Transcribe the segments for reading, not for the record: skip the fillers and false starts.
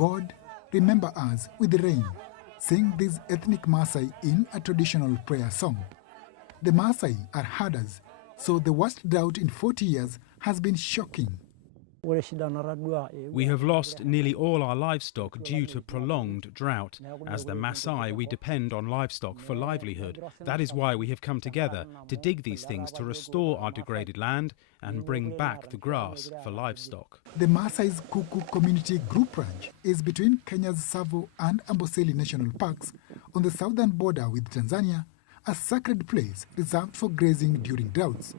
God, remember us with rain, sing these ethnic Maasai in a traditional prayer song. The Maasai are herders, so the worst drought in 40 years has been shocking. We have lost nearly all our livestock due to prolonged drought. As the Maasai, we depend on livestock for livelihood. That is why we have come together to dig these things to restore our degraded land and bring back the grass for livestock. The Maasai's Kuku Community Group Ranch is between Kenya's Tsavo and Amboseli National Parks on the southern border with Tanzania, a sacred place reserved for grazing during droughts.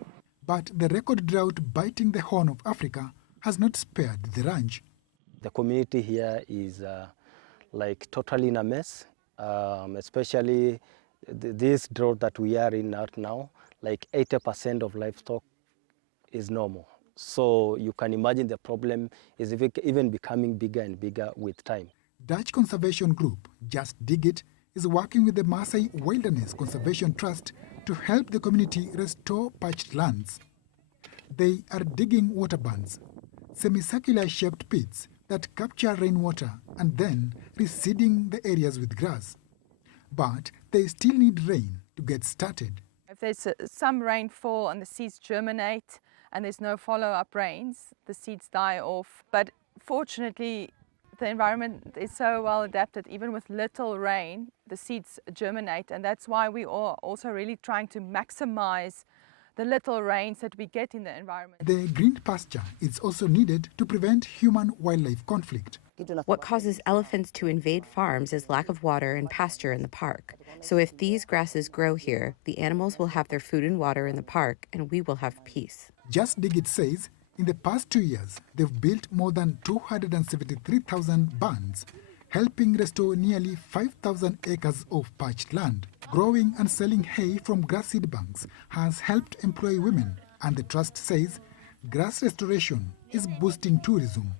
But the record drought biting the Horn of Africa has not spared the ranch. The community here is totally in a mess, especially this drought that we are in right now. 80% of livestock is normal. So you can imagine the problem is even becoming bigger and bigger with time. Dutch conservation group Just Dig It is working with the Maasai Wilderness Conservation Trust to help the community restore parched lands. They are digging water bunds, semicircular shaped pits that capture rainwater and then reseeding the areas with grass. But they still need rain to get started. If there's some rainfall and the seeds germinate and there's no follow-up rains, the seeds die off. But fortunately, the environment is so well adapted, even with little rain, the seeds germinate, and that's why we are also really trying to maximize the little rains that we get in the environment. The green pasture is also needed to prevent human-wildlife conflict. What causes elephants to invade farms is lack of water and pasture in the park. So if these grasses grow here, the animals will have their food and water in the park, and we will have peace. Just Dig It says in the past 2 years, they've built more than 273,000 bunds, helping restore nearly 5,000 acres of parched land. Growing and selling hay from grass seed banks has helped employ women, and the trust says grass restoration is boosting tourism.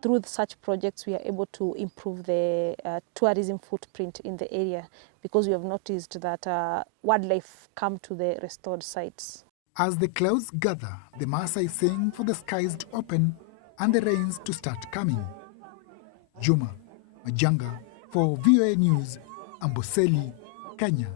Through such projects, we are able to improve the tourism footprint in the area because we have noticed that wildlife come to the restored sites. As the clouds gather, the Maasai sing for the skies to open and the rains to start coming. Juma Majanga for VOA News, Amboseli, Kenya.